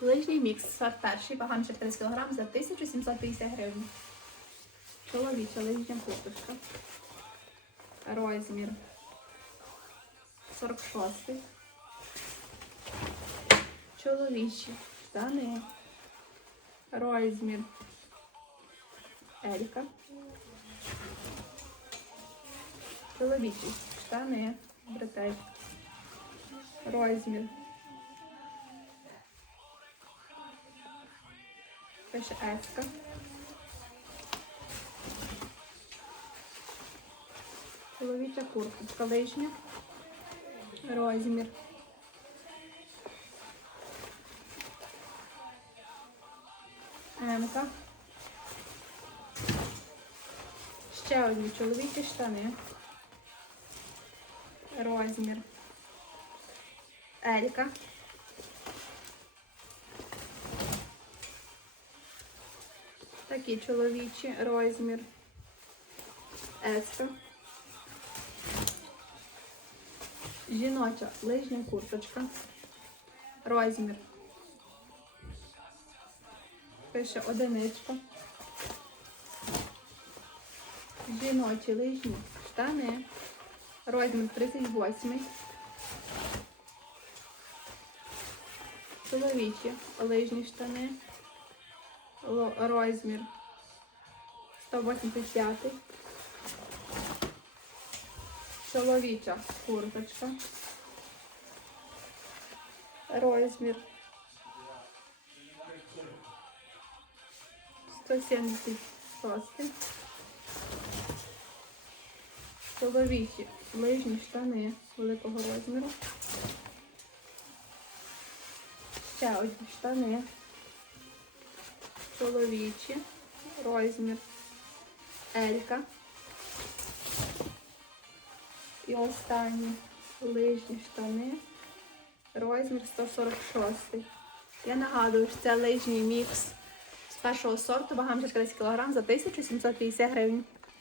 Ближній мікс сорт перший, вага 40 кг за 1750 гривень. Чоловіча лижня курточка. Розмір 46. Чоловічі штани. Розмір Елька. Чоловічі штани. Бретель. Розмір. Пише Еска. Чоловіча куртка лишня. Розмір. Емка. Ще одні чоловічі штани. Розмір. Елька. Такі чоловічі розмір. Еска. Жіноча лижня курточка. Розмір. Пише одиничка. Жіночі лижні штани. Розмір 38. Чоловічі лижні штани. Розмір 185. Чоловіча курточка. Розмір 176. Чоловічі лижні штани великого розміру. Ще одні штани. Чоловічі. Розмір Елька. І останні лижні штани. Розмір 146. Я нагадую, що це лижній мікс з першого сорту, вага 40 кг за 1750 гривень.